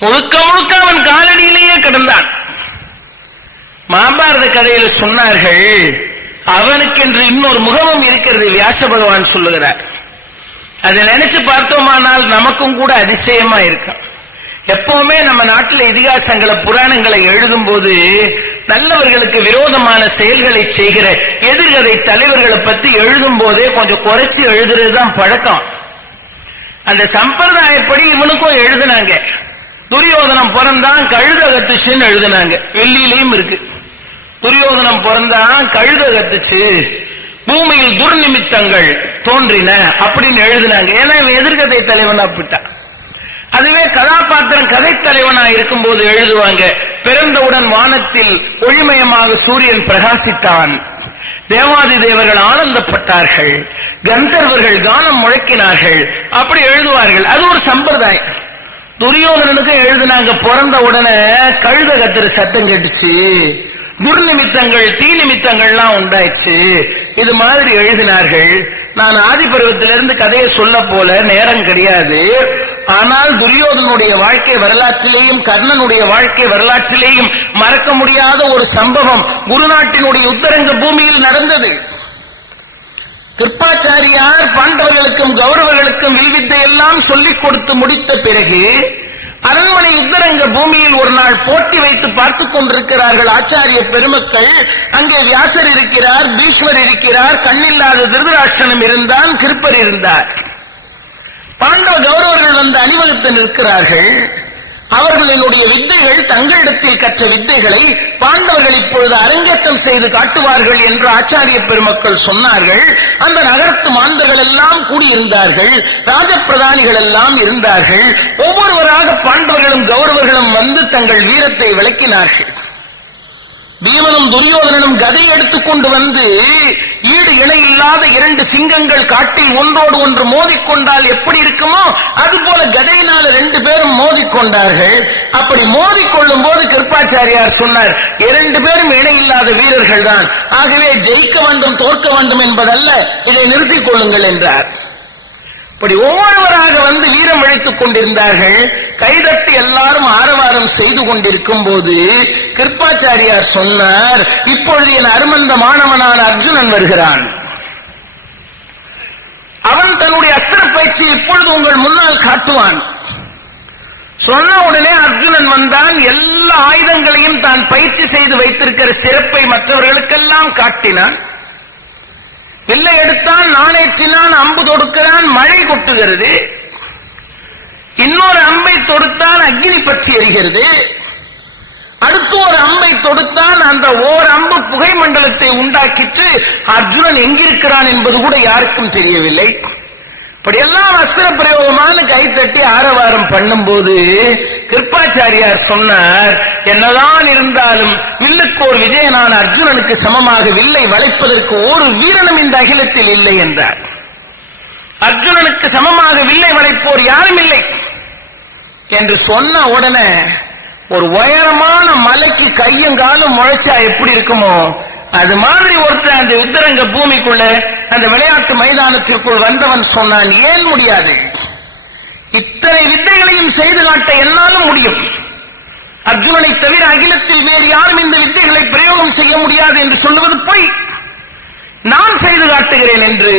முழுக்க முழுக்க அவன் காலடியிலேயே கிடந்தான். மாபாரத கதையில் சொன்னார்கள் அவனுக்கென்று இன்னொரு முகமும் இருக்கிறது வியாச பகவான் சொல்லுகிறார். அதை நினைச்சு பார்த்தோமானால் நமக்கும் கூட அதிசயமா இருக்கும். எப்பவுமே நம்ம நாட்டில் இதிகாசங்களை புராணங்களை எழுதும் போது நல்லவர்களுக்கு விரோதமான செயல்களை செய்கிற எதிர்கதை தலைவர்களை பத்தி எழுதும் போதே கொஞ்சம் குறைச்சு எழுதுறது தான் பழக்கம். அந்த சம்பிரதாயப்படி இவனுக்கும் எழுதுனாங்க. துரியோதனம் பிறந்தான் கழுத கத்துச்சுன்னு எழுதுனாங்க. வெள்ளியிலையும் இருக்கு. துரியோதனம் பிறந்தான் கழுத கத்துச்சு பூமியில் துர்நிமித்தங்கள் தோன்றின அப்படின்னு எழுதுனாங்க. ஏன்னா இவன் எதிர்கதை தலைவனா போயிட்டான் அதுவே கதாபாத்திரம் கதை தலைவனா இருக்கும்போது எழுதுவாங்க. பிறந்தவுடன் வானத்தில் ஒளிமயமாக சூரியன் பிரகாசித்தான். தேவாதி தேவர்கள் ஆனந்தப்பட்டார்கள். கந்தர்வர்கள் கானம் முழக்கினார்கள். அப்படி எழுதுவார்கள். அது ஒரு சம்பிரதாயம். துரியோதனனுக்கு எழுதினாங்க பிறந்த உடனே கழுத கத்துற சத்தம் கேட்டுச்சு. துர்நிமித்தங்கள் தீ நிமித்தங்கள்லாம் உண்டாயிடுச்சு. இது மாதிரி எழுதினார்கள். நான் ஆதி பருவத்திலிருந்து கதையை சொல்ல போல நேரம் கிடையாது. ஆனால் துரியோதனுடைய வாழ்க்கை வரலாற்றிலேயும் கர்ணனுடைய வாழ்க்கை வரலாற்றிலேயும் மறக்க முடியாத ஒரு சம்பவம் குருநாட்டினுடைய உத்தரங்க பூமியில் நடந்தது. கிருப்பாச்சாரியார் பாண்டவர்களுக்கும் கௌரவர்களுக்கும் வில்வித்தை எல்லாம் சொல்லிக் கொடுத்து முடித்த பிறகு அரண்மனை உத்தரங்க பூமியில் ஒரு நாள் போட்டி வைத்து பார்த்துக் கொண்டிருக்கிறார்கள் ஆச்சாரிய பெருமக்கள். அங்கே வியாசர் இருக்கிறார் பீஷ்மர் இருக்கிறார் கண்ணில்லாத திருதராஷ்டனம் இருந்தான் கிருப்பர் இருந்தார். பாண்டவ கௌரவர்கள் வந்து அணிவகுத்து நிற்கிறார்கள். அவர்களினுடைய வித்தைகள் தங்களிடத்தில் கற்ற வித்தைகளை பாண்டவர்கள் இப்பொழுது அரங்கேற்றம் செய்து காட்டுவார்கள் என்று ஆச்சாரிய பெருமக்கள் சொன்னார்கள். அந்த நகரத்து மாந்தர்கள் எல்லாம் கூடியிருந்தார்கள். ராஜப்பிரதானிகள் எல்லாம் இருந்தார்கள். ஒவ்வொருவராக பாண்டவர்களும் கௌரவர்களும் வந்து தங்கள் வீரத்தை விளக்கினார்கள். பீமனும் துரியோதனனும் கதை எடுத்துக்கொண்டு வந்து ஈடு இணை இல்லாத இரண்டு சிங்கங்கள் காட்டில் ஒன்றோடு ஒன்று மோதிக்கொண்டால் எப்படி இருக்குமோ அது போல கதையினால ரெண்டு பேரும் மோதிக்கொண்டார்கள் அப்படி மோதிக்கொள்ளும் போது கிருப்பாச்சாரியார் சொன்னார் இரண்டு பேரும் இணை இல்லாத வீரர்கள் தான் ஆகவே ஜெயிக்க வேண்டும் தோற்க வேண்டும் என்பதல்ல இதை நிறுத்திக் கொள்ளுங்கள் என்றார். இப்படி ஒவ்வொருவராக வந்து வீரம் அழைத்துக் கொண்டிருந்தார்கள். கைதட்டு எல்லாரும் ஆரவாரம் செய்து கொண்டிருக்கும் போது கிருப்பாச்சாரியார் சொன்னார் இப்பொழுது என் அருமந்த மாணவனான அர்ஜுனன் வருகிறான். அவன் தன்னுடைய அஸ்திர பயிற்சி இப்பொழுது உங்கள் முன்னால் காட்டுவான். சொன்ன உடனே அர்ஜுனன் வந்தான் எல்லா ஆயுதங்களையும் தான் பயிற்சி செய்து வைத்திருக்கிற சிறப்பை மற்றவர்களுக்கெல்லாம் காட்டினான். வில்லை எடுத்தான் நாளேற்றினான் அம்பு தொடுக்கிறான் மழை கொட்டுகிறது. இன்னொரு அம்பை தொடுத்தான் அக்னி பற்றி எரிகிறது. அடுத்து ஒரு அம்பை தொடுத்தான் அந்த ஓர் அம்பு புகை மண்டலத்தை உண்டாக்கிட்டு அர்ஜுனன் எங்கிருக்கிறான் என்பது கூட யாருக்கும் தெரியவில்லை. இப்படியெல்லாம் அஸ்திர பிரயோகமான கைத்தட்டி ஆரவாரம் பண்ணும்போது கிருப்பாச்சாரியார் சொன்னார் என்னதான் இருந்தாலும் வில்லுக்கு ஒரு விஜயனான அர்ஜுனனுக்கு சமமாக வில்லை வளைப்பதற்கு ஒரு வீரனும் இந்த அகிலத்தில் இல்லை என்றார். அர்ஜுனனுக்கு சமமாக வில்லை வளைப்போர் யாரும் இல்லை என்று சொன்ன உடனே ஒரு உயரமான மலைக்கு கையும் காலும் முளைச்சா எப்படி இருக்குமோ அது மாதிரி ஒருத்தர் அந்த யுத்தரங்க பூமிக்குள்ள அந்த விளையாட்டு மைதானத்திற்குள் வந்தவன் சொன்னான் ஏன் முடியாது? செய்து காட்ட என்னாலும் முடியும். அர்ஜுனனை தவிர அகிலத்தில் வேறு யாரும் இந்த வித்தைகளை பிரயோகம் செய்ய முடியாது என்று சொல்லுவது பொய். நான் செய்து காட்டுகிறேன் என்று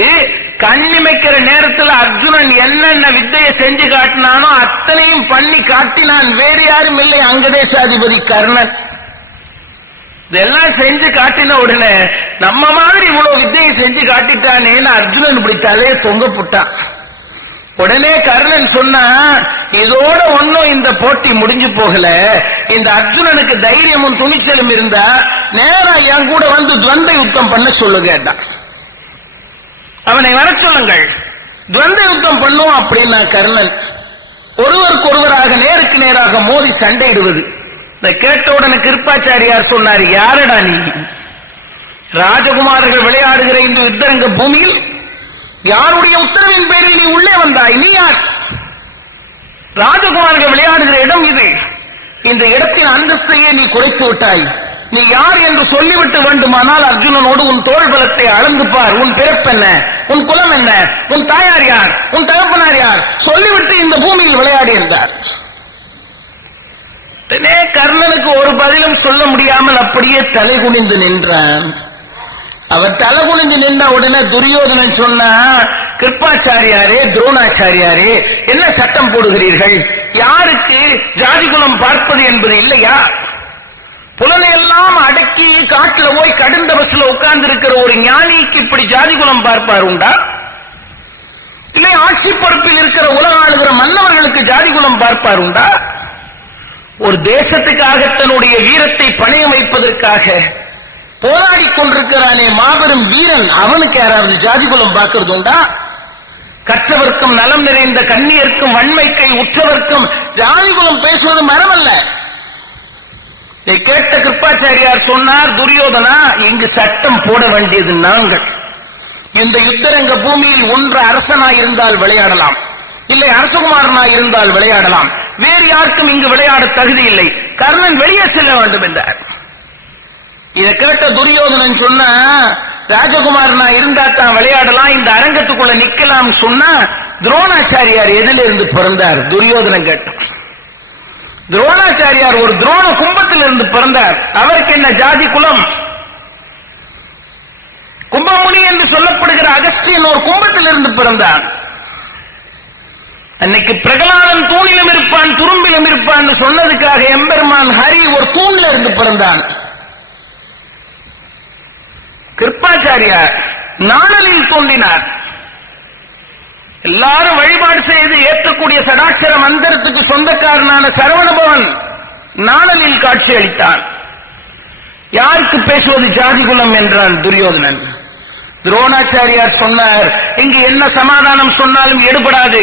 கண்ணிமைக்கிற நேரத்தில் அர்ஜுனன் என்னென்ன வித்தையை செஞ்சு காட்டினானோ அத்தனையும் பண்ணி காட்டினான். வேறு யாரும் இல்லை அங்கதேசாதிபதி கர்ணன். இதெல்லாம் செஞ்சு காட்டின உடனே நம்ம மாதிரி இவ்வளவு வித்தையை செஞ்சு காட்டிட்டானேன்னு அர்ஜுனன் இப்படி தலையை தொங்க போட்டான். உடனே கர்ணன் சொன்னா இதோட ஒன்னும் இந்த போட்டி முடிஞ்சு போகல. இந்த அர்ஜுனனுக்கு தைரியமும் துணிச்சலும் இருந்தா நேரா என் கூட வந்து துவந்த யுத்தம் பண்ண சொல்லுங்க அவனை வர சொல்லுங்கள். துவந்த யுத்தம் பண்ணும் அப்படின்னா கர்ணன் ஒருவருக்கு ஒருவராக நேருக்கு நேராக மோதி சண்டையிடுவது. இதை கேட்டவுடனே கிருப்பாச்சாரியார் சொன்னார் யாரடா நீ? ராஜகுமாரர்கள் விளையாடுகிற இந்த யுத்தரங்க பூமியில் யாருடைய உத்தரவின் பேரில் நீ உள்ளே வந்தாய்? நீ யார்? ராஜகுமார்கள் விளையாடுகிற இடம் இது. இந்த இடத்தின் அந்தஸ்தையே நீ குறைத்து விட்டாய். நீ யார் என்று சொல்லிவிட்டு வேண்டுமானால் அர்ஜுனனோடு உன் தோல் பலத்தை அளந்து பார். உன் பிறப்பென்ன உன் குலம் என்ன? உன் தாயார் யார்? உன் தகப்பனார் யார்? சொல்லிவிட்டு இந்த பூமியில் விளையாடி என்றார் கர்ணனுக்கு ஒரு பதிலும் சொல்ல முடியாமல் அப்படியே தலை குனிந்து நின்றான். அவர் தலை குனிஞ்சு நின்ற உடனே துரியோதனன் சொன்னா கிருப்பாச்சாரியாரே துரோணாச்சாரியாரே என்ன சட்டம் போடுகிறீர்கள்? யாருக்கு ஜாதிகுலம் பார்ப்பது என்பது இல்லையா? புலனையெல்லாம் அடக்கி காட்டுல போய் கடுந்த பஸ்ல உட்கார்ந்து இருக்கிற ஒரு ஞானிக்கு இப்படி ஜாதிகுலம் பார்ப்பார் உண்டா? இல்லை ஆட்சி பொறுப்பில் இருக்கிற உலக ஆளுகிற மன்னவர்களுக்கு ஜாதிகுலம் பார்ப்பார் உண்டா? ஒரு தேசத்துக்காக தன்னுடைய வீரத்தை பணையம் வைப்பதற்காக போராடி கொண்டிருக்கிறானே மாபெரும் வீரன். அவனுக்கு யாராவது ஜாதிகுலம் பார்க்கறது உண்டா கற்றவர்க்கும் நலம் நிறைந்த கண்ணியர்க்கும் வன்மைக்கை உற்றவர்க்கும் ஜாதிகுலம் பேசுவது மரமல்ல. இதை கேட்ட கிருப்பாச்சாரியார் சொன்னார் துரியோதனா இங்கு சட்டம் போட வேண்டியது நாங்கள். இந்த யுத்தரங்க பூமியில் ஒன்று அரசனாய் இருந்தால் விளையாடலாம். இல்லை அரசகுமாரனாய் இருந்தால் விளையாடலாம். வேறு யாருக்கும் இங்கு விளையாட தகுதி இல்லை கர்ணன் வெளியே செல்ல வேண்டும் என்றார். இதை கேட்ட துரியோதனன் சொன்னா நான் இருந்தா தான் விளையாடலாம் இந்த அரங்கத்துக்குள்ள நிக்கலாம் சொன்னா துரோணாச்சாரியார் எதிலிருந்து இருந்து பிறந்தார்? துரியோதனன் கேட்டான். துரோணாச்சாரியார் ஒரு துரோண கும்பத்தில் இருந்து பிறந்தார். அவருக்கு என்ன ஜாதி குலம்? கும்பமுனி என்று சொல்லப்படுகிற அகஸ்தியன் ஒரு கும்பத்தில் இருந்து பிறந்தான். அன்னைக்கு பிரகலாதன் தூணிலும் இருப்பான் துரும்பிலும் இருப்பான் சொன்னதுக்காக எம்பெருமான் ஹரி ஒரு தூண்ல இருந்து பிறந்தான். கிருப்பாச்சாரியார் நாணலில் தோன்றினார். எல்லாரும் வழிபாடு செய்து ஏற்றக்கூடிய சடாட்சர மந்திரத்துக்கு சொந்தக்காரனான சரவணபவன் நாணலில் காட்சி அளித்தான் யாருக்கு பேசுவது ஜாதி குலம் என்றான் துரியோதனன். துரோணாச்சாரியார் சொன்னார் இங்கு என்ன சமாதானம் சொன்னாலும் எடுபடாது.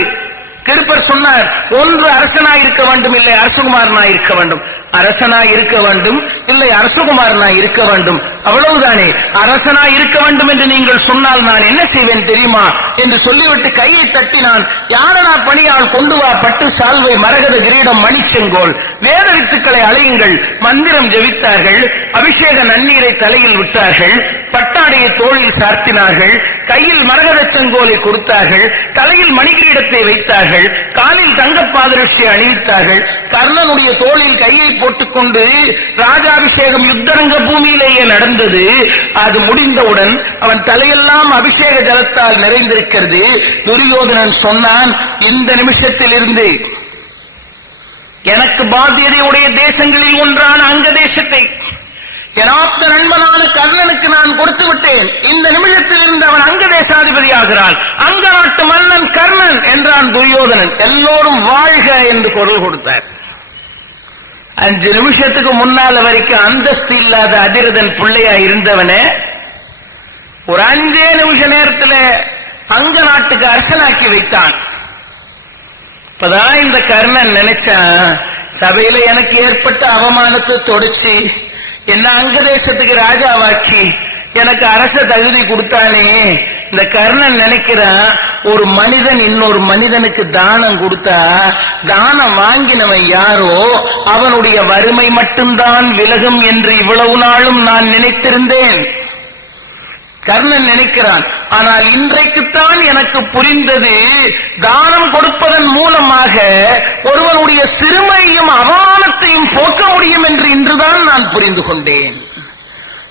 கிருப்பர் சொன்னார் ஒன்று அரசனாயிருக்க வேண்டும் இல்லை அரசகுமாரனாயிருக்க வேண்டும். அரசனா இருக்க வேண்டும். இல்லை அரசகுமாரனா இருக்க வேண்டும். அவ்வளவுதானே. அரசனா இருக்க வேண்டும் என்று நீங்கள் சொன்னால் நான் என்ன செய்வேன் தெரியுமா? என்று சொல்லிவிட்டு கையை தட்டினான் யாரனா பணியால் கொண்டு வா பட்டு சால்வை மரகத கிரீடம் மணிச்செங்கோல் வேதரித்துக்களை அலையுங்கள் மந்திரம் ஜெபித்தார்கள். அபிஷேக நன்னீரை தலையில் விட்டார்கள். பட்டாடையை தோளில் சார்த்தினார்கள் கையில் மரகத செங்கோலை கொடுத்தார்கள் தலையில் மணிகிரீடத்தை வைத்தார்கள் காலில் தங்க பாதரட்சி அணிவித்தார்கள் கர்ணனுடைய தோளில் கையை போட்டுக்கொண்டு ராஜாபிஷேகம் யுத்தரங்க பூமியிலேயே நடந்தது. அது முடிந்தவுடன் அவன் தலையெல்லாம் அபிஷேக ஜலத்தால் நிறைந்திருக்கிறது. துரியோதனன் சொன்னான் இந்த நிமிஷத்தில் இருந்து எனக்கு பாத்தியதையுடைய தேசங்களில் ஒன்றான அங்க தேசத்தை என் நண்பனான கர்ணனுக்கு நான் கொடுத்து விட்டேன். இந்த நிமிஷத்தில் இருந்து அவன் அங்க தேசாதிபதி ஆகிறான் அங்க நாட்டு மன்னன் கர்ணன் என்றான் துரியோதனன். எல்லோரும் வாழ்க என்று குரல் கொடுத்தார். அஞ்சு நிமிஷத்துக்கு முன்னால வரைக்கும் அந்தஸ்து இல்லாத அதிரதன் பிள்ளையா இருந்தவனே ஒரு அஞ்சே நிமிஷ நேரத்துல அங்க நாட்டுக்கு அரசனாக்கி வைத்தான். இப்பதான் இந்த கர்ணன் நினைச்சான் சபையில எனக்கு ஏற்பட்ட அவமானத்தை தொடச்சு என்ன அங்க தேசத்துக்கு ராஜாவாக்கி? எனக்கு அரச தகுதி கொடுத்தானே. இந்த கர்ணன் நினைக்கிறான் ஒரு மனிதன் இன்னொரு மனிதனுக்கு தானம் கொடுத்தா தானம் வாங்கினவன் யாரோ அவனுடைய வறுமை மட்டும்தான் விலகும் என்று இவ்வளவு நாளும் நான் நினைத்திருந்தேன். கர்ணன் நினைக்கிறான் ஆனால் இன்றைக்குத்தான் எனக்கு புரிந்தது தானம் கொடுப்பதன் மூலமாக ஒருவனுடைய சிறுமையும் அவமானத்தையும் போக்க முடியும் என்று இன்றுதான் நான் புரிந்து கொண்டேன்.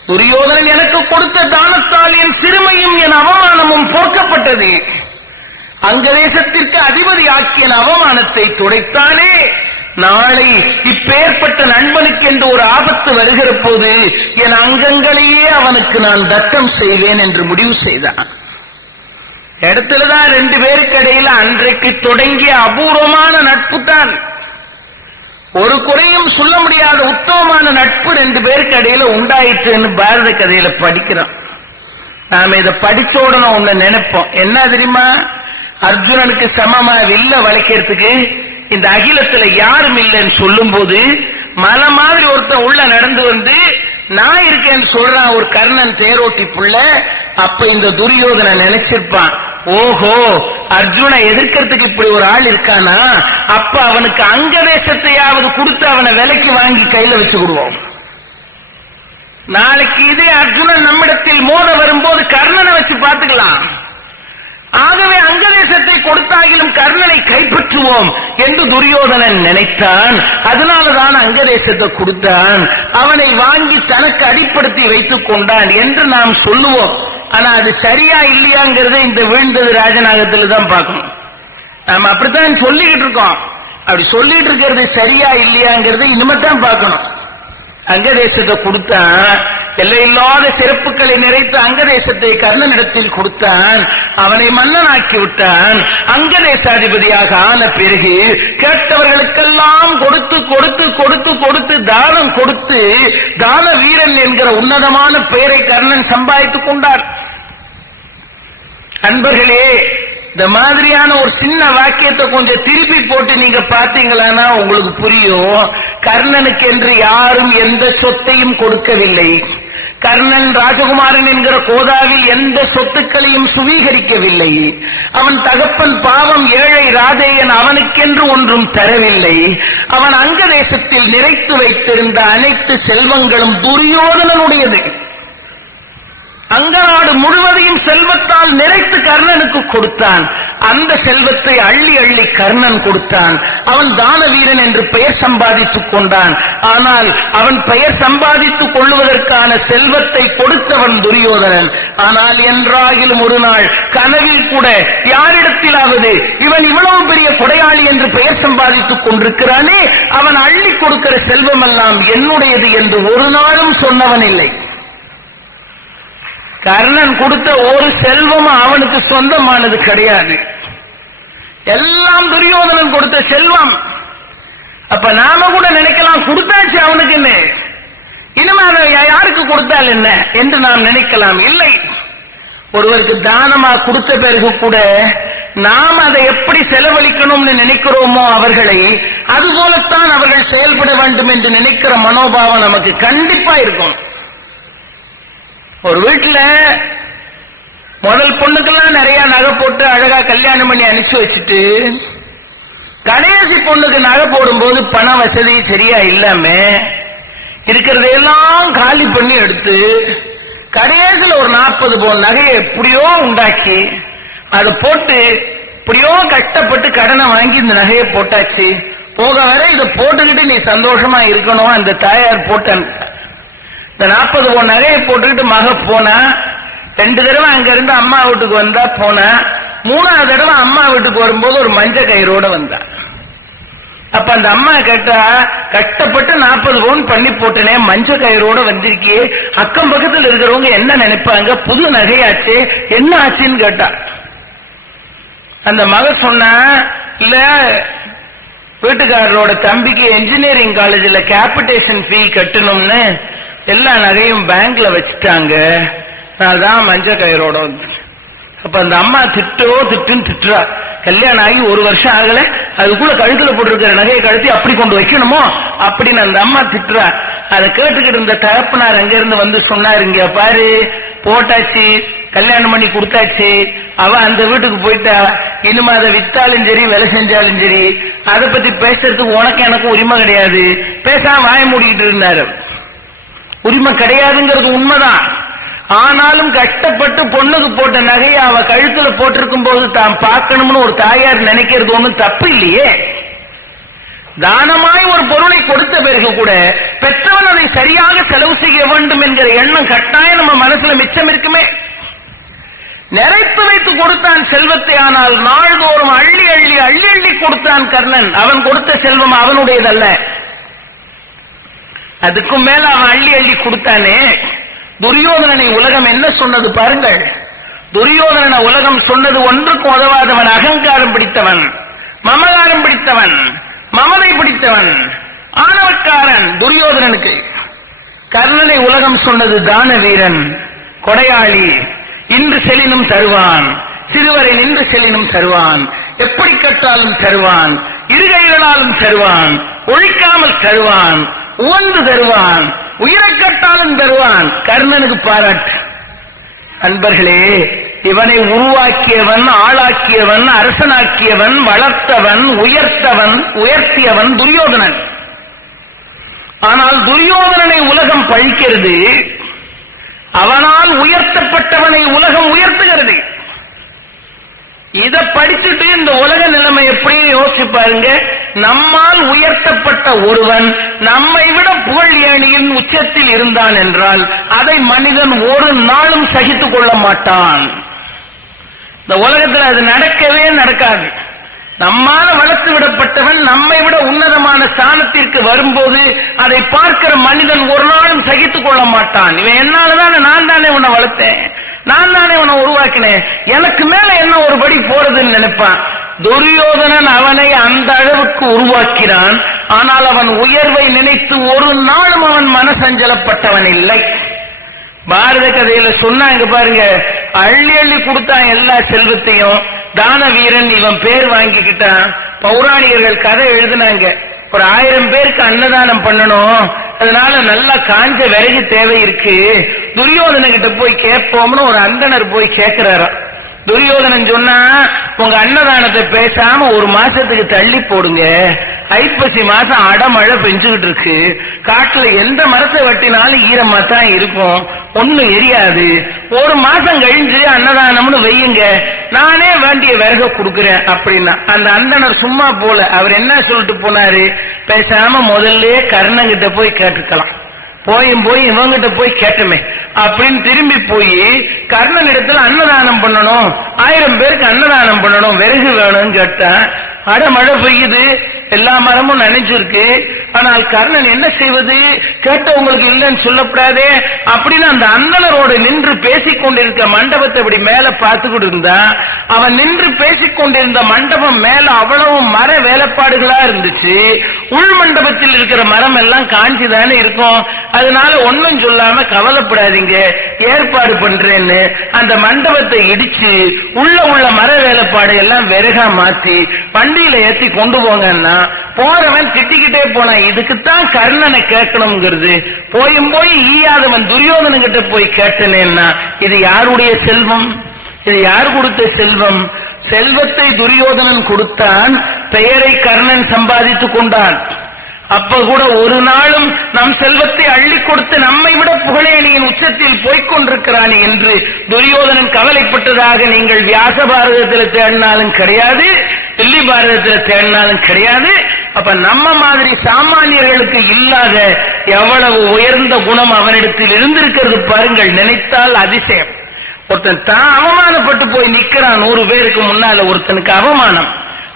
துரியோதனன் எனக்கு கொடுத்த தானத்தால் என் சிறுமையும் என் அவமானமும் போக்கப்பட்டது. அங்க தேசத்திற்கு அதிபதி ஆக்கிய அவமானத்தை துடைத்தானே? நாளை இப்பேற்பட்ட நண்பனுக்கு என்று ஒரு ஆபத்து வருகிற போது என் அங்கங்களையே அவனுக்கு நான் தத்தம் செய்வேன் என்று முடிவு செய்தான். இடத்துலதான் ரெண்டு பேருக்கு இடையில அன்றைக்கு தொடங்கிய அபூர்வமான நட்பு தான். ஒரு குறையும் சொல்ல முடியாத உத்தமமான நட்பு ரெண்டு பேருக்கு இடையில உண்டாயிற்றுன்னு பாரத கதையில படிக்கிறோம் நாம இதை படிச்ச உடனே ஒண்ணு நினைப்போம். என்ன தெரியுமா? அர்ஜுனனுக்கு சமமா வில்ல வளைக்கிறதுக்கு இந்த அகிலத்துல யாரும் இல்லைன்னு சொல்லும் போது மலை மாதிரி ஒருத்தன் உள்ள நடந்து வந்து நான் இருக்கேன்னு சொல்றான் ஒரு கர்ணன் தேரோட்டி புள்ள அப்ப இந்த துரியோதனை நினைச்சிருப்பான். ஓஹோ அர்ஜுனை எதிர்க்கிறதுக்கு இப்படி ஒரு ஆள் இருக்கானா? அப்ப அவனுக்கு அங்க தேசத்தையாவது கொடுத்து அவனை விலைக்கு வாங்கி கையில வச்சுக்கிடுவோம். நாளைக்கு இதே அர்ஜுனன் நம்மிடத்தில் மோத வரும்போது கர்ணனை வச்சு பார்த்துக்கலாம். ஆகவே அங்கதேசத்தை கொடுத்தாகிலும் கர்ணனை கைப்பற்றுவோம் என்று துரியோதனன் நினைத்தான். அதனாலதான் அங்கதேசத்தை கொடுத்தான். அவனை வாங்கி தனக்கு அடிப்படுத்தி வைத்துக் கொண்டான் என்று நாம் சொல்லுவோம். ஆனா அது சரியா இல்லையாங்கிறத இந்த வீழ்ந்தது ராஜநாகத்தில் தான் பார்க்கணும். நாம் அப்படித்தான் சொல்லிக்கிட்டு இருக்கோம். அப்படி சொல்லிட்டு இருக்கிறது சரியா இல்லையாங்கிறது இனிமேதான் பார்க்கணும். அங்கதேசத்தை கொடுத்தான். எல்லையில்லாத சிறப்புகளை நிறைத்த அங்கதேசத்தை கர்ணனிடத்தில் கொடுத்தான். அவனை மன்னனாக்கி விட்டான் அங்கதேசாதிபதியாக ஆன பிறகு கேட்டவர்களுக்கெல்லாம் கொடுத்து கொடுத்து கொடுத்து கொடுத்து தானம் கொடுத்து தான வீரன் என்கிற உன்னதமான பெயரை கர்ணன் சம்பாதித்துக் கொண்டார் அன்பர்களே இந்த மாதிரியான ஒரு சின்ன வாக்கியத்தை கொஞ்சம் திருப்பி போட்டு நீங்க பாத்தீங்களான்னா உங்களுக்கு புரியும். கர்ணனுக்கு என்று யாரும் எந்த சொத்தையும் கொடுக்கவில்லை. கர்ணன் ராஜகுமாரன் என்கிற கோதாவில் எந்த சொத்துக்களையும் சுவீகரிக்கவில்லை. அவன் தகப்பன் பாவம் ஏழை ராதேயன் அவனுக்கென்று ஒன்றும் தரவில்லை. அவன் அங்க தேசத்தில் நிறைத்து வைத்திருந்த அனைத்து செல்வங்களும் துரியோதனனுடையது. அங்கநாடு செல்வத்தால் நிறைத்து கர்ணனுக்கு கொடுத்தான். அந்த செல்வத்தை அள்ளி அள்ளி கர்ணன் கொடுத்தான். அவன் தான வீரன் என்று பெயர் சம்பாதித்துக் கொண்டான். ஆனால் அவன் பெயர் சம்பாதித்துக் கொள்ளுவதற்கான செல்வத்தை கொடுத்தவன் துரியோதனன். ஆனால் என்றாகிலும் ஒரு நாள் கனவில் கூட யாரிடத்திலாவது இவன் இவ்வளவு பெரிய கொடையாளி என்று பெயர் சம்பாதித்துக் கொண்டிருக்கிறானே அவன் அள்ளி கொடுக்கிற செல்வமெல்லாம் என்னுடையது என்று ஒரு நாளும் சொன்னவன் இல்லை. கர்ணன் கொடுத்த ஒரு செல்வமும் அவனுக்கு சொந்தமானது கிடையாது. எல்லாம் துரியோதனன் கொடுத்த செல்வம். அப்ப நாம கூட நினைக்கலாம் கொடுத்தாச்சு அவனுக்குன்னு இனிமே அதை யாருக்கு கொடுத்தால் என்ன என்று நாம் நினைக்கலாம். இல்லை. ஒருவருக்கு தானமா கொடுத்த பிறகு கூட நாம் அதை எப்படி செலவழிக்கணும்னு நினைக்கிறோமோ அவர்களை அதுபோலத்தான் அவர்கள் செயல்பட வேண்டும் என்று நினைக்கிற மனோபாவம் நமக்கு கண்டிப்பா இருக்கும். ஒரு வீட்டுல முதல் பொண்ணுக்கெல்லாம் நிறைய நகை போட்டு அழகா கல்யாணம் பண்ணி அனுப்பிச்சு வச்சுட்டு கடைசி பொண்ணுக்கு நகை போடும்போது பண வசதி சரியா இல்லாம இருக்கிறதையெல்லாம் காலி பண்ணி எடுத்து கடைசியில் ஒரு நாற்பது போல் நகையை எப்படியோ உண்டாக்கி அதை போட்டு எப்படியோ கஷ்டப்பட்டு கடனை வாங்கி இந்த நகையை போட்டாச்சு. போக வர இதை போட்டுக்கிட்டு நீ சந்தோஷமா இருக்கணும். அந்த தாயார் போட்டான் இந்த நாற்பது பொன் நகையை போட்டுக்கிட்டு மக போனா ரெண்டு தடவை அங்க இருந்து அம்மா வீட்டுக்கு வந்தா போனா மூணாவது தடவை அம்மா வீட்டுக்கு வரும்போது ஒரு மஞ்ச கயிறோட வந்தா. அப்ப அந்த அம்மா கேட்டா கஷ்டப்பட்டு நாற்பது பவுன் பண்ணி போட்டனே மஞ்ச கயிறோட வந்திருக்கியே. அக்கம் பக்கத்தில் இருக்கிறவங்க என்ன நினைப்பாங்க? புது நகையாச்சு என்ன ஆச்சுன்னு கேட்டா. அந்த மக சொன்னா இல்ல வீட்டுக்காரரோட தம்பிக்கு என்ஜினியரிங் காலேஜில் கேபிடேஷன் ஃபீ கட்டணும்னு எல்லா நகையும் பேங்க்ல வச்சுட்டாங்க. நான் தான் மஞ்ச கயிறோட வந்து அப்ப அந்த அம்மா திட்டோ திட்டுன்னு திட்டுறா. கல்யாணம் ஆகி ஒரு வருஷம் ஆகல அதுக்குள்ள கழுத்துல போட்டிருக்கிற நகையை கழுத்தி அப்படி கொண்டு வைக்கணுமோ? அப்படின்னு அந்த அம்மா திட்டுறா. அதை கேட்டுக்கிட்டு இருந்த தகப்பனார் அங்க இருந்து வந்து சொன்னாரு இங்க பாரு போட்டாச்சு கல்யாணம் பண்ணி கொடுத்தாச்சு. அவ அந்த வீட்டுக்கு போயிட்டா. இனிமே அதை வித்தாலும் சரி வேலை செஞ்சாலும் சரி. அதை பத்தி பேசுறதுக்கு உனக்கு எனக்கு உரிமை கிடையாது. பேசாம வாய மூடிக்கிட்டு இருந்தாரு. உரிமை கிடையாதுங்கிறது உண்மைதான். ஆனாலும் கஷ்டப்பட்டு பொண்ணுக்கு போட்ட நகையை அவ கழுத்துல போட்டிருக்கும் போது தான் பார்க்கணும்னு ஒரு தாயார் நினைக்கிறது ஒண்ணும் தப்பு இல்லையே. தானமாய் ஒரு பொருளை கொடுத்த பிறகு கூட பெற்றவன் அதை சரியாக செலவு செய்ய வேண்டும் என்கிற எண்ணம் கட்டாயம் நம்ம மனசுல மிச்சம் இருக்குமே. நிறைத்து வைத்து கொடுத்தான் செல்வத்தை ஆனால் நாள்தோறும் அள்ளி அள்ளி அள்ளி அள்ளி கொடுத்தான் கர்ணன். அவன் கொடுத்த செல்வம் அவனுடையதல்ல. அதுக்கும் மேல அவன் அள்ளி அள்ளி கொடுத்தானே? துரியோதனனை உலகம் என்ன சொன்னது பாருங்கள். துரியோதனனை உலகம் சொன்னது ஒன்றுக்கும் உதவாதவன் அகங்காரம் பிடித்தவன் மமகாரம் பிடித்தவன் மமதை பிடித்தவன் ஆணவக்காரன் துரியோதனனுக்கு. கர்ணனை உலகம் சொன்னது தான வீரன் கொடையாளி இன்று செலினும் தருவான் சிறுவரை நின்று செலினும் தருவான் எப்படி கட்டாலும் தருவான் இருகைகளாலும் தருவான் ஒழிக்காமல் தருவான் உவந்து தருவான். உயிரை கட்டாலும் தருவான். கர்ணனுக்கு பாராட்டு. அன்பர்களே இவனை உருவாக்கியவன் ஆளாக்கியவன் அரசனாக்கியவன் வளர்த்தவன் உயர்த்தவன் உயர்த்தியவன் துரியோதனன். ஆனால் துரியோதனனை உலகம் பழிக்கிறது. அவனால் உயர்த்தப்பட்டவனை உலகம் உயர்த்துகிறது. இத படிச்சுட்டு இந்த உலக நிலைமை எப்படி யோசிச்சு பாருங்க. நம்மால் உயர்த்தப்பட்ட ஒருவன் நம்மை விட புகழ் ஏணியின் உச்சத்தில் இருந்தான் என்றால் அதை மனிதன் ஒரு நாளும் சகித்துக் கொள்ள மாட்டான். இந்த உலகத்துல அது நடக்கவே நடக்காது. நம்மால வளர்த்து விடப்பட்டவன் நம்மை விட உன்னதமான ஸ்தானத்திற்கு வரும்போது அதை பார்க்கிற மனிதன் ஒரு நாளும் சகித்துக் கொள்ள மாட்டான். இவன் என்னாலதானே நான் தானே உன்னை வளர்த்தேன்? நான் தானே அவனை உருவாக்கினேன். எனக்கு மேல என்ன ஒரு படி போறதுன்னு நினைப்பான்? துரியோதனன் அவனை அந்த அளவுக்கு உருவாக்கினான் ஆனால் அவன் உயர்வை நினைத்து ஒரு நாளும் அவன் மனசஞ்சலப்பட்டவன் இல்லை. பாரத கதையில சொன்னாங்க பாருங்க அள்ளி அள்ளி கொடுத்தான் எல்லா செல்வத்தையும். தான வீரன் இவன் பேர் வாங்கிக்கிட்டான். பௌராணிகர்கள் கதை எழுதினாங்க. ஒரு ஆயிரம் பேருக்கு அன்னதானம் பண்ணணும். அதனால நல்லா காஞ்ச விறகு தேவை இருக்கு. துரியோதன கிட்ட போய் கேட்போம்னு ஒரு அந்தனர் போய் கேட்கிறாராம் துரியோதனன் சொன்னா உங்க அன்னதானத்தை பேசாம ஒரு மாசத்துக்கு தள்ளி போடுங்க. ஐப்பசி மாசம் அடமழை பெஞ்சுக்கிட்டு இருக்கு. காட்டுல எந்த மரத்தை வெட்டினாலும் ஈரமா தான் இருக்கும். ஒண்ணும் எரியாது. ஒரு மாசம் கழிஞ்சு அன்னதானம்னு வையுங்க. நானே வேண்டிய விறக கொடுக்குறேன் அப்படின்னா அந்த அந்தனர் சும்மா போல அவர் என்ன சொல்லிட்டு போனாரு? பேசாம முதல்ல கர்ணங்கிட்ட போய் கேட்டுக்கலாம். போயும் போய் இவங்கிட்ட போய் கேட்டமே. அப்படின்னு திரும்பி போய் கர்ணன் இடத்துல அன்னதானம் பண்ணணும். ஆயிரம் பேருக்கு அன்னதானம் பண்ணணும். விறகு வேணும்னு கேட்டேன். அட மழை பெய்யுது. எல்லா மரமும் நனைஞ்சிருக்கு. ஆனால் கர்ணன் என்ன செய்வது? கேட்டவங்களுக்கு இல்லைன்னு சொல்லப்படாதே. அப்படின்னு அந்த அந்தனரோடு நின்று பேசிக் கொண்டிருக்க மண்டபத்தை இப்படி மேல பார்த்துக்கிட்டு இருந்தா அவன் நின்று பேசிக்கொண்டிருந்த மண்டபம் மேல அவ்வளவு மர வேலைப்பாடுகளா இருந்துச்சு. உள் மண்டபத்தில் இருக்கிற மரம் எல்லாம் காஞ்சிதானே இருக்கும். அதனால ஒன்னும் சொல்லாம கவலைப்படாதீங்க. ஏற்பாடு பண்றேன்னு அந்த மண்டபத்தை இடிச்சு உள்ள உள்ள மர வேலைப்பாடு எல்லாம் விறகா மாத்தி வண்டியில ஏத்தி கொண்டு போங்கன்னா போறவன் திட்டிக்கிட்டே போனான் இதுக்குத்தான் கர்ணனை கேட்கணுங்கிறது. போயும் போய் ஈயாதவன் துரியோதனன் கிட்ட போய் கேட்டனேன்னா இது யாருடைய செல்வம்? இது யார் கொடுத்த செல்வம்? செல்வத்தை துரியோதனன் கொடுத்தான் பெயரை கர்ணன் சம்பாதித்துக் கொண்டான். அப்ப கூட ஒரு நாளும் நம் செல்வத்தை அள்ளி கொடுத்து நம்மை விட புகழேணியின் உச்சத்தில் போய்க் கொண்டிருக்கிறான் என்று துரியோதனன் கவலைப்பட்டதாக நீங்கள் வியாச பாரதத்தில் தேடினாலும் கிடையாது தில்லி பாரதத்தில் தேடினாலும் கிடையாது. அப்ப நம்ம மாதிரி சாமானியர்களுக்கு இல்லாத எவ்வளவு உயர்ந்த குணம் அவனிடத்தில் இருந்திருக்கிறது பாருங்கள் நினைத்தால் அதிசயம். ஒருத்தன் தான் அவமானப்பட்டு போய் நிக்கிறான் நூறு பேருக்கு முன்னால ஒருத்தனுக்கு அவமானம்.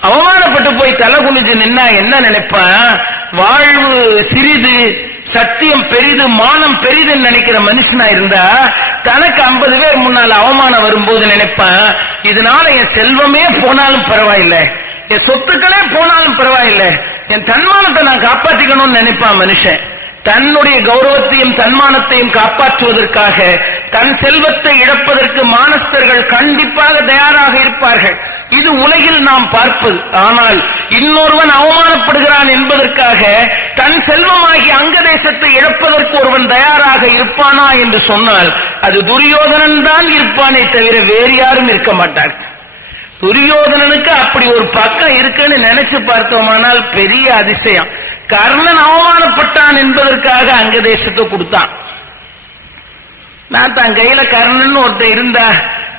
அவமானப்பட்டு போய் தலை குனிஞ்சு நின்னா என்ன நினைப்பான்? வாழ்வு சிறிது சத்தியம் பெரிது மானம் பெரிதுன்னு நினைக்கிற மனுஷனா இருந்தா தனக்கு ஐம்பது பேர் முன்னால அவமானம் வரும்போது நினைப்பேன் இதனால என் செல்வமே போனாலும் பரவாயில்லை என் சொத்துக்களே போனாலும் பரவாயில்லை என் தன்மானத்தை நான் காப்பாத்திக்கணும்னு நினைப்பான் மனுஷன். தன்னுடைய கௌரவத்தையும் தன்மானத்தையும் காப்பாற்றுவதற்காக தன் செல்வத்தை இழப்பதற்கு மானஸ்தர்கள் கண்டிப்பாக தயாராக இருப்பார்கள். இது உலகில் நாம் பார்ப்பது. ஆனால் இன்னொருவன் அவமானப்படுகிறான் என்பதற்காக தன் செல்வமாகி அங்க தேசத்தை இழப்பதற்கு ஒருவன் தயாராக இருப்பானா என்று சொன்னால் அது துரியோதனன் தான் இருப்பானே தவிர வேறு யாரும் இருக்க மாட்டார்கள் துரியோதனனுக்கு அப்படி ஒரு பக்கம் இருக்குன்னு நினைச்சு பார்த்தோமானால் பெரிய அதிசயம். கர்ணன் அவமானப்பட்ட அங்க தேசத்தை கொடுத்தான். நான் தான் கையில கர்ணன் ஒருத்தர் இருந்தா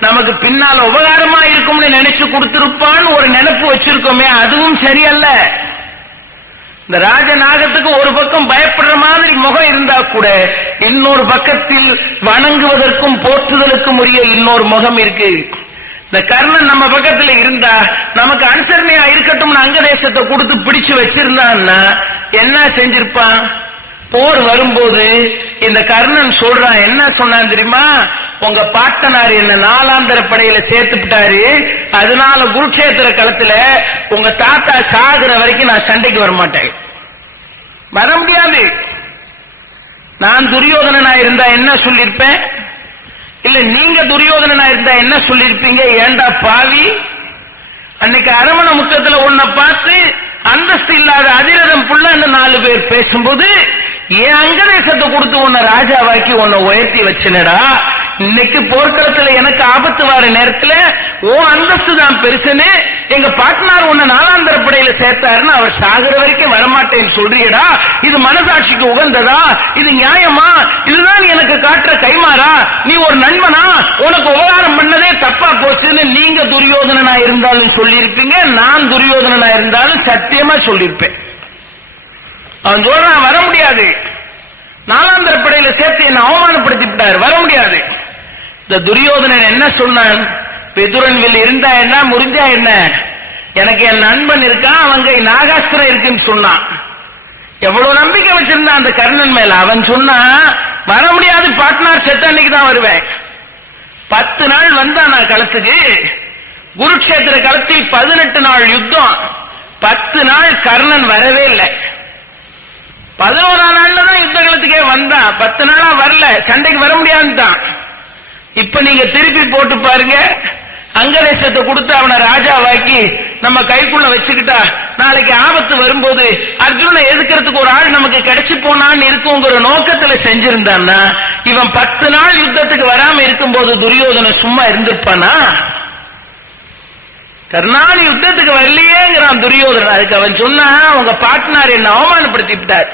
நமக்கு பின்னால உபகாரமா இருக்கும்னு நினைச்சு கொடுத்திருப்பான்னு ஒரு நினைப்பு வச்சிருக்கோமே அதுவும் சரியல்ல. இந்த ராஜநாகத்துக்கு ஒரு பக்கம் பயப்படுற மாதிரி முகம் இருந்தா கூட இன்னொரு பக்கத்தில் வணங்குவதற்கும் போற்றுதலுக்கும் உரிய இன்னொரு முகம் இருக்கு. இந்த கர்ணன் நம்ம பக்கத்துல இருந்தா நமக்கு அனுசரணையா இருக்கட்டும்னு அங்க தேசத்தை கொடுத்து பிடிச்சு வச்சிருந்தான்னா என்ன செஞ்சிருப்பான்? போர் வரும்போது இந்த கர்ணன் சொல்றான் என்ன சொன்னான் தெரியுமா? உங்க பாட்டனார் என்ன நாலாந்தர படையில சேர்த்துட்டாரு அதனால குருட்சேத்திர களத்துல உங்க தாத்தா சாகுற வரைக்கும் நான் சண்டைக்கு வர மாட்டேன் வர முடியாது. நான் துரியோதனனா இருந்தா என்ன சொல்லியிருப்பேன் இல்ல நீங்க துரியோதனனா இருந்தா என்ன சொல்லியிருப்பீங்க ஏண்டா பாவி? அன்னைக்கு அரவண முற்றத்துல உன்னை பார்த்து அந்தஸ்து இல்லாத அதிரதம் அந்த நாலு பேர் பேசும்போது என் அங்கதேசத்தை கொடுத்து உன்னை ராஜாவாக்கி உன்னை உயர்த்தி வச்சுனடா. இன்னைக்கு போர்க்களத்துல எனக்கு ஆபத்து வர நேரத்துல ஓ அந்தஸ்து தான் பெருசுன்னு எங்க பாட்னார் உன்னை நாலாந்தர படையில சேர்த்தாருன்னு அவர் சாகுற வரைக்கும் வரமாட்டேன்னு சொல்றியடா. இது மனசாட்சிக்கு உகந்ததா? இது நியாயமா? இதுதான் எனக்கு காட்டுற கைமாறா. நீ ஒரு நண்பனா? உனக்கு உபகாரம் பண்ணதே தப்பா போச்சுன்னு நீங்க துரியோதனனா இருந்தாலும் சொல்லியிருப்பீங்க நான் துரியோதனனா இருந்தாலும் சத்தியமா சொல்லியிருப்பேன். அவன் சொல்றான் வர முடியாது. நாலாந்தர படையில சேர்த்து என்ன அவமானப்படுத்தி விட்டார் வர முடியாது. இந்த துரியோதனன் என்ன சொன்னான்? விதுரன்வில் இருந்தா என்ன? முறிஞ்சா என்ன? எனக்கு என் நண்பன் இருக்கான் அவங்க நாகாஸ்திரம் இருக்குன்னு சொன்னான். எவ்வளவு நம்பிக்கை வச்சிருந்தான் அந்த கர்ணன் மேல. அவன் சொன்னான் வர முடியாது பாட்னார் செத்த அன்னைக்கு தான் வருவேன். பத்து நாள் வந்தான் நான் களத்துக்கு. குருக்ஷேத்திர களத்தில் பதினெட்டு நாள் யுத்தம். பத்து நாள் கர்ணன் வரவே இல்லை. பதினோராம் நாள்ல தான் யுத்த காலத்துக்கே வந்தான் பத்து நாளா வரல சண்டைக்கு வர முடியாதுதான் இப்ப நீங்க திருப்பி போட்டு பாருங்க அங்கதேசத்தை கொடுத்து அவனை ராஜாவாக்கி நம்ம கைக்குள்ள வச்சுக்கிட்டா நாளைக்கு ஆபத்து வரும்போது அர்ஜுனை எதுக்கிறதுக்கு ஒரு ஆள் நமக்கு கிடைச்சு போனான்னு இருக்குங்கிற நோக்கத்துல செஞ்சிருந்தான்னா இவன் பத்து நாள் யுத்தத்துக்கு வராம இருக்கும்போது துரியோதனை சும்மா இருந்திருப்பானா? கர்நாள் யுத்தத்துக்கு வரலையேங்கிறான் துரியோதனன். அதுக்கு அவன் சொன்னா உங்க பாட்னார் என்ன அவமானப்படுத்தி விட்டார்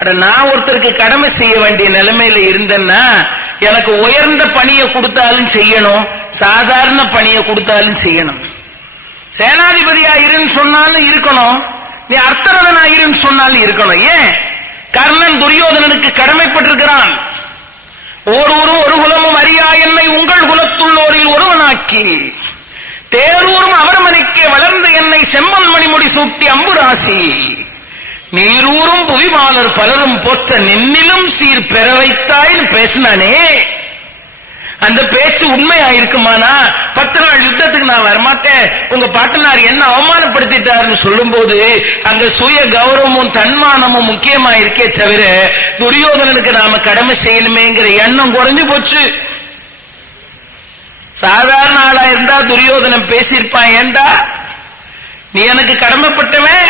அட நான் ஒருத்தருக்கு கடமை செய்ய வேண்டிய நிலைமையில இருந்தேன்னா எனக்கு உயர்ந்த பணியை கொடுத்தாலும் செய்யணும் சாதாரண பணியை கொடுத்தாலும் செய்யணும். சேனாதிபதியா இருன்னு சொன்னாலும் இருக்கணும் நீ அர்த்தரதனா இருன்னு சொன்னாலும் இருக்கணும். ஏன்? கர்ணன் துரியோதனனுக்கு கடமைப்பட்டிருக்கிறான். ஓரூரும் ஒரு குலமும் அறியா என்னை உங்கள் குலத்துள்ளோரில் ஒருவனாக்கி. தேரூரும் அவர் வளர்ந்த என்னை செம்மன் மணிமுடி சூட்டி அம்புராசி. நீரூரும் புவிமாலர் பலரும் போற்ற நின்னிலும் சீர் பெற வைத்தாய்னு பேசினானே. அந்த பேச்சு உண்மையா இருக்குமானா பத்து நாள் யுத்தத்துக்கு நான் வரமாட்டேன். உங்க பாட்டனார் என்ன அவமானப்படுத்திட்டாருன்னு சொல்லும் போது அங்க சுய கௌரவமும் தன்மானமும் முக்கியமா இருக்கே தவிர துரியோதனனுக்கு நாம கடமை செய்யணுமேங்கிற எண்ணம் குறைஞ்சு போச்சு. சாதாரண ஆளா இருந்தா துரியோதனம் பேசியிருப்பான். ஏண்டா? நீ எனக்கு கடமைப்பட்டவன்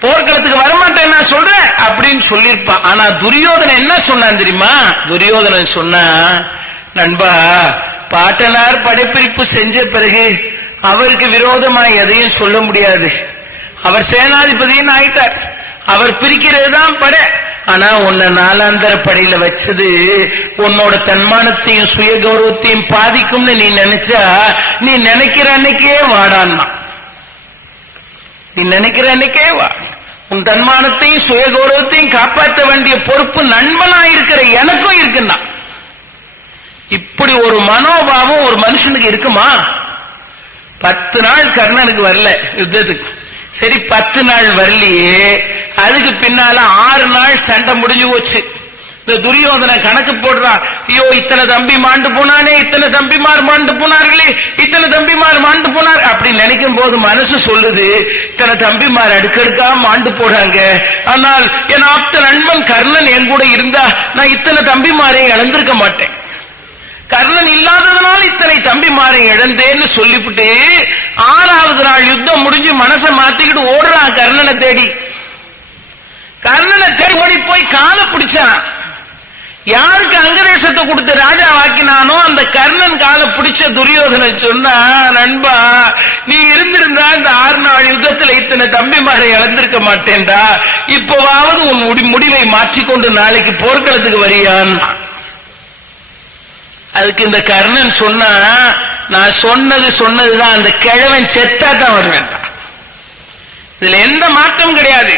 போர்க்களத்துக்கு வரமாட்டேன் நான் சொல்றேன் அப்படின்னு சொல்லியிருப்பான். ஆனா துரியோதனன் என்ன சொன்னான் தெரியுமா? துரியோதனன் சொன்னா நண்பா பாட்டனார் படைப்பிரிப்பு செஞ்ச பிறகு அவருக்கு விரோதமா எதையும் சொல்ல முடியாது. அவர் சேனாதிபதியின் ஆயிட்டார். அவர் பிரிக்கிறது தான் படை. ஆனா உன்னை நாலாந்தர படையில வச்சது உன்னோட தன்மானத்தையும் சுய கௌரவத்தையும் பாதிக்கும்னு நீ நினைச்சா நீ நினைக்கிற அன்னைக்கே வாடான்னா. நீ நினைக்கிற அன்னைக்கே வா. உன் தன்மானத்தையும் சுய கௌரவத்தையும் காப்பாற்ற வேண்டிய பொறுப்பு நண்பனா இருக்கிற எனக்கும் இருக்குன்னா. இப்படி ஒரு மனோபாவம் ஒரு மனுஷனுக்கு இருக்குமா? பத்து நாள் கர்ணனுக்கு வரல யுத்தத்துக்கு. சரி பத்து நாள் வரலையே. அதுக்கு பின்னால ஆறு நாள் சண்டை முடிஞ்சு போச்சு. இந்த துரியோதன கணக்கு போடுறான் ஐயோ இத்தனை தம்பி மாண்டு போனானே இத்தனை தம்பிமார் மாண்டு போனார்களே இத்தனை தம்பிமார் மாண்டு போனார் அப்படின்னு நினைக்கும் போது மனசு சொல்லுது இத்தனை தம்பிமார் அடுக்கடுக்கா மாண்டு போறாங்க ஆனால் என் ஆப்த நண்பன் கர்ணன் என் கூட இருந்தா நான் இத்தனை தம்பிமாரை இழந்திருக்க மாட்டேன். கர்ணன் இல்லாததுனால இத்தனை தம்பிமாரை இழந்தேன்னு சொல்லிவிட்டு ஆறாவது நாள் யுத்தம் முடிஞ்சு மனசை மாத்திக்கிட்டு ஓடுறான் கர்ணனை தேடி. கர்ணனை தேடி ஓடி போய் காலை பிடிச்சான். யாருக்கு அங்கதேசத்தை கொடுத்து ராஜா வாக்கினானோ அந்த கர்ணன் காலை பிடிச்ச துரியோதனை சொன்னா நண்பா நீ இருந்திருந்தா இந்த ஆறு நாள் யுத்தத்துல இத்தனை தம்பிமாரை இழந்திருக்க மாட்டேன்டா. இப்போவாவது உன் முடி முடிவை மாற்றிக்கொண்டு நாளைக்கு போர்க்களத்துக்கு வரியான். அதுக்கு இந்த கர்ணன் சொன்னா நான் சொன்னது சொன்னதுதான் அந்த கிழவன் செத்தா தான் வருவேன். இதுல எந்த மாற்றம் கிடையாது.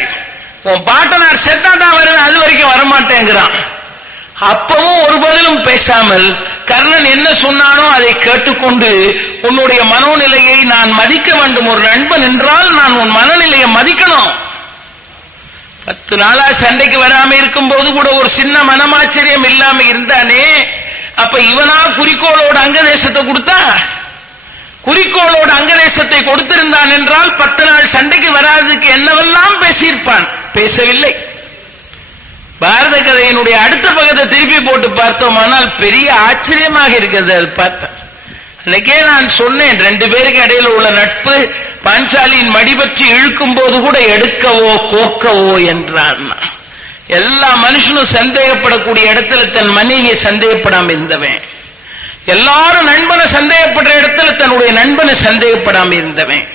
உன் பாட்டனார் செத்தா தான் வருவேன் அது வரைக்கும் வரமாட்டேங்கிறான். அப்பவும் ஒரு பதிலும் பேசாமல் கர்ணன் என்ன சொன்னானோ அதை கேட்டுக்கொண்டு உன்னுடைய மனோநிலையை நான் மதிக்க வேண்டும். ஒரு நண்பன் என்றால் நான் உன் மனநிலையை மதிக்கணும். பத்து நாளா சண்டைக்கு வராம இருக்கும் போது கூட ஒரு சின்ன மனமாச்சரியம் இல்லாம இருந்தானே அப்ப இவனா குறிக்கோளோட அங்கதேசத்தை கொடுத்தா குறிக்கோளோட அங்கதேசத்தை கொடுத்திருந்தான் என்றால் பத்து நாள் சண்டைக்கு வராததுக்கு என்னவெல்லாம் பேசியிருப்பான்? பேசவில்லை. பாரத கதையினுடைய அடுத்த பக்கத்தை திருப்பி போட்டு பார்த்தோமானால் பெரிய ஆச்சரியமாக இருக்கிறது அது பார்த்தேன் அன்னைக்கே நான் சொன்னேன் ரெண்டு பேருக்கு இடையில உள்ள நட்பு பாஞ்சாலியின் மடிபற்றி இழுக்கும் போது கூட எடுக்கவோ கோக்கவோ என்றான் நான். எல்லா மனுஷனும் சந்தேகப்படக்கூடிய இடத்துல தன் மனைவியை சந்தேகப்படாம இருந்தவன். எல்லாரும் நண்பனை சந்தேகப்படுற இடத்துல தன்னுடைய நண்பனை சந்தேகப்படாம இருந்தவன்.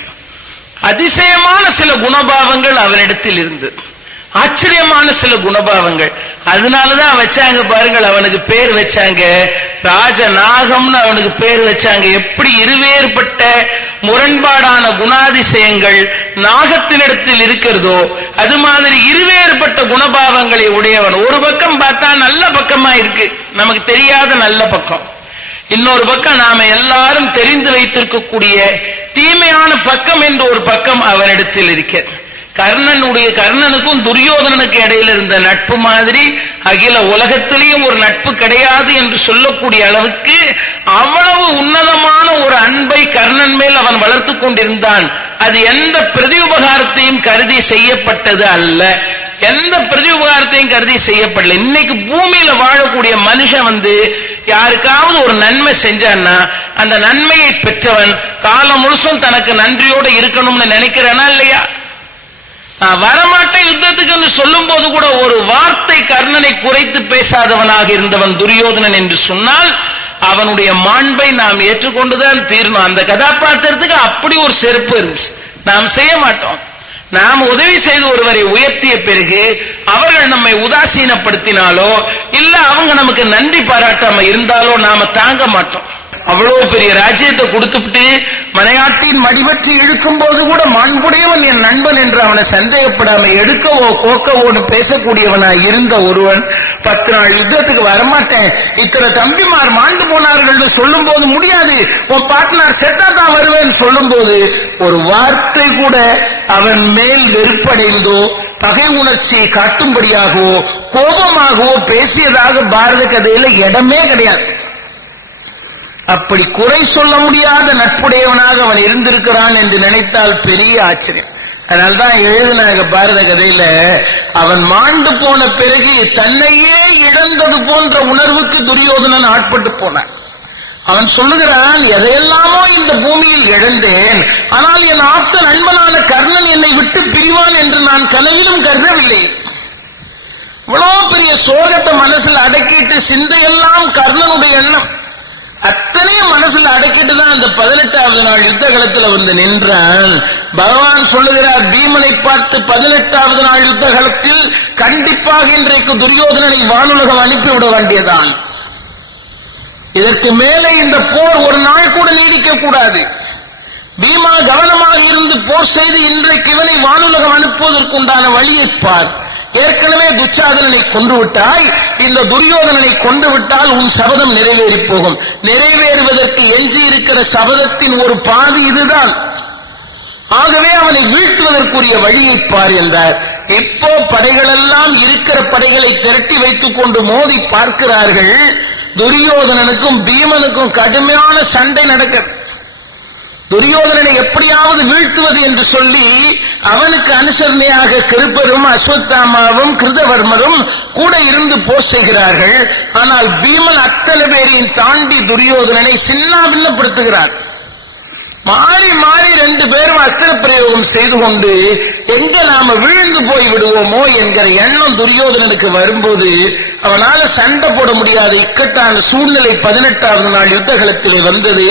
அதிசயமான சில குணபாவங்கள் அவனிடத்தில் இருந்தது ஆச்சரியமான சில குணபாவங்கள். அதனாலதான் வச்சாங்க பாருங்கள் அவனுக்கு பேர் வச்சாங்க. ராஜநாகம்னு அவனுக்கு பேர் வச்சாங்க. எப்படி இருவேறுபட்ட முரண்பாடான குணாதிசயங்கள் நாகத்தினிடத்தில் இருக்கிறதோ அது மாதிரி இருவேறுபட்ட குணபாவங்களை உடையவன். ஒரு பக்கம் பார்த்தா நல்ல பக்கமா இருக்கு. நமக்கு தெரியாத நல்ல பக்கம். இன்னொரு பக்கம் நாம எல்லாரும் தெரிந்து வைத்திருக்கக்கூடிய தீமையான பக்கம் என்ற ஒரு பக்கம் அவனிடத்தில் இருக்கிறது. கர்ணனுடைய கர்ணனுக்கும் துரியோதனனுக்கு இடையில இருந்த நட்பு மாதிரி அகில உலகத்திலேயும் ஒரு நட்பு கிடையாது என்று சொல்லக்கூடிய அளவுக்கு அவ்வளவு உன்னதமான ஒரு அன்பை கர்ணன் மேல் அவன் வளர்த்துக் கொண்டிருந்தான். அது எந்த பிரதி உபகாரத்தையும் கருதி செய்யப்பட்டது அல்ல. எந்த பிரதி உபகாரத்தையும் கருதி செய்யப்படல. இன்னைக்கு பூமியில வாழக்கூடிய மனுஷன் வந்து யாருக்காவது ஒரு நன்மை செஞ்சான்னா அந்த நன்மையை பெற்றவன் காலம் முழுசும் தனக்கு நன்றியோட இருக்கணும்னு நினைக்கிறானா இல்லையா? வரமாட்டேன் யுத்தத்துக்கு சொல்லும் போது கூட ஒரு வார்த்தை கர்ணனை குறைத்து பேசாதவனாக இருந்தவன் துரியோதனன் என்று சொன்னால் அவனுடைய மாண்பை நாம் ஏற்றுக்கொண்டுதான் தீரணும். அந்த கதாபாத்திரத்துக்கு அப்படி ஒரு செருப்பு இருந்துச்சு. நாம் செய்ய மாட்டோம். நாம் உதவி செய்து ஒருவரை உயர்த்திய பிறகு அவர்கள் நம்மை உதாசீனப்படுத்தினாலோ இல்ல அவங்க நமக்கு நன்றி பாராட்டாம இருந்தாலோ நாம தாங்க மாட்டோம். அவ்வளவு பெரிய ராஜ்யத்தை கொடுத்துட்டு மலையாட்டின் மடிபற்றி இழுக்கும் போது கூட மாண்புடையவன் என் நண்பன் என்று அவனை சந்தேகப்படாம எடுக்கவோ கோக்கவோன்னு பேசக்கூடியவனா இருந்த ஒருவன். பத்து நாள் யுத்தத்துக்கு வரமாட்டேன். இத்தனை தம்பிமார் மாண்டு போனார்கள் சொல்லும் போது முடியாது. உன் பாட்னார் செத்தா தான் வருவேன் சொல்லும் போது ஒரு வார்த்தை கூட அவன் மேல் வெறுப்படைந்தோ பகை உணர்ச்சியை காட்டும்படியாகவோ கோபமாகவோ பேசியதாக பாரத கதையில இடமே கிடையாது. அப்படி குறை சொல்ல முடியாத நட்புடையவனாக அவன் இருந்திருக்கிறான் என்று நினைத்தால் பெரிய ஆச்சரியம். அதனால்தான் எழுதினாங்க பாரத கதையில அவன் மாண்டு போன பிறகு தன்னையே இழந்தது போன்ற உணர்வுக்கு துரியோதனன் ஆட்பட்டு போனான். அவன் சொல்லுகிறான் எதையெல்லாமோ இந்த பூமியில் இழந்தேன். ஆனால் என் ஆப்த நண்பனான கர்ணன் என்னை விட்டு பிரிவான் என்று நான் கனவிலும் கருதவில்லை. இவ்வளோ பெரிய சோகத்தை மனசுல அடக்கிட்டு சிந்தையெல்லாம் கர்ணனுடைய எண்ணம். அத்தனையும் மனசுல அடக்கிட்டு தான் அந்த பதினெட்டாவது நாள் யுத்த காலத்துல வந்து நின்றான். பகவான் சொல்லுகிறார் பீமனை பார்த்து பதினெட்டாவது நாள் யுத்த காலத்தில் கண்டிப்பாக இன்றைக்கு துரியோதனனை வானுலகம் அனுப்பிவிட வேண்டியதான் இதற்கு மேலே இந்த போர் ஒரு நாள் கூட நீடிக்க கூடாது. பீமா கவனமாக இருந்து போர் செய்து இன்றைக்கு இவனை வானுலகம் அனுப்புவதற்குண்டான வழியை பார். ஏற்கனவே துச்சாதனனை கொன்று விட்டாய் இந்த துரியோதனனை கொண்டு விட்டால் உன் சபதம் நிறைவேறி போகும் நிறைவேறுவதற்கு எஞ்சி இருக்கிற சபதத்தின் ஒரு பாதி இதுதான். ஆகவே அவனை வீழ்த்துவதற்குரிய வழியை பார் என்றார். இப்போ படைகளெல்லாம் இருக்கிற படைகளை திரட்டி வைத்துக் கொண்டு மோதி பார்க்கிறார்கள். துரியோதனனுக்கும் பீமனுக்கும் கடுமையான சண்டை நடக்கிறது. துரியோதனனை எப்படியாவது வீழ்த்துவது என்று சொல்லி அவனுக்கு அனுசரணையாக கிருப்பரும் அஸ்வத்தாமாவும் கிருதவர்மரும் கூட இருந்து போர் செய்கிறார்கள். ஆனால் பீமன் அத்தனை பேரையும் தாண்டி துரியோதனனை சின்னாபின்னப்படுத்துகிறார். மாறி மாறி ரெண்டு பேரும் அஸ்திர பிரயோகம் செய்து கொண்டு எங்க நாம விழுந்து போய் விடுவோமோ என்கிற எண்ணம் துரியோதனனுக்கு வரும்போது அவனால சண்டை போட முடியாத இக்கட்டான சூழ்நிலை பதினெட்டாவது நாள் யுத்த களத்திலே வந்தது.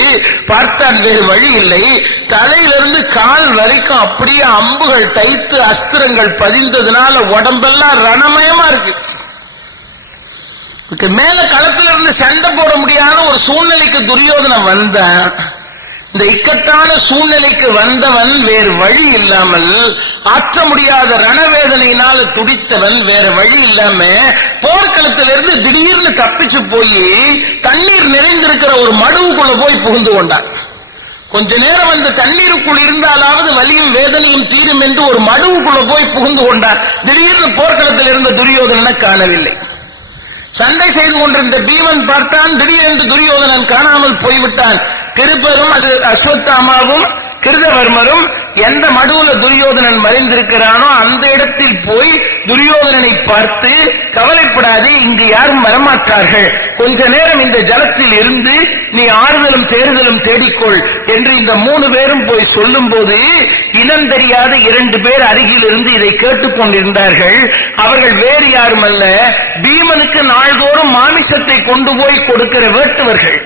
பார்த்தான் வேறு வழி இல்லை. தலையிலிருந்து கால் வரைக்கும் அப்படியே அம்புகள் தைத்து அஸ்திரங்கள் பதிந்ததுனால உடம்பெல்லாம் ரணமயமா இருக்கு. மேல களத்திலிருந்து சண்டை போட முடியாத ஒரு சூழ்நிலைக்கு துரியோதனம் வந்தான். இந்த இக்கட்டான சூழ்நிலைக்கு வந்தவன் வேறு வழி இல்லாமல் ஆற்ற முடியாத ரணவேதனையினால துடித்தவன் வேற வழி இல்லாம போர்க்களத்திலிருந்து திடீர்னு தப்பிச்சு போய் தண்ணீர் நிறைந்திருக்கிற ஒரு மடுவுக்குள்ள போய் புகுந்து கொண்டான். கொஞ்ச நேரம் அந்த தண்ணீருக்குள் இருந்தாலாவது வலியும் வேதனையும் தீரும் என்று ஒரு மடுவுக்குள்ள போய் புகுந்து கொண்டான். திடீர்னு போர்க்களத்தில் இருந்த துரியோதனனை காணவில்லை. சண்டை செய்து கொண்டிருந்த பீமன் பார்த்தான் திடீரென்று துரியோதனன் காணாமல் போய்விட்டான். கிருப்பரும் அது அஸ்வத்தாமாவும் கிருதவர்மரும் எந்த மடுவுல துரியோதனன் மறைந்திருக்கிறானோ அந்த இடத்தில் போய் துரியோதனனை பார்த்து கவலைப்படாதே இங்கு யாரும் வரமாட்டார்கள். கொஞ்ச நேரம் இந்த ஜலத்தில் இருந்து நீ ஆறுதலும் தேறுதலும் தேடிக்கொள் என்று இந்த மூணு பேரும் போய் சொல்லும் போது இனம் தெரியாத இரண்டு பேர் அருகில் இருந்து இதை கேட்டுக்கொண்டிருந்தார்கள். அவர்கள் வேறு யாரும் அல்ல பீமனுக்கு நாள்தோறும் மாமிசத்தை கொண்டு போய் கொடுக்கிற வேட்டுவர்கள்.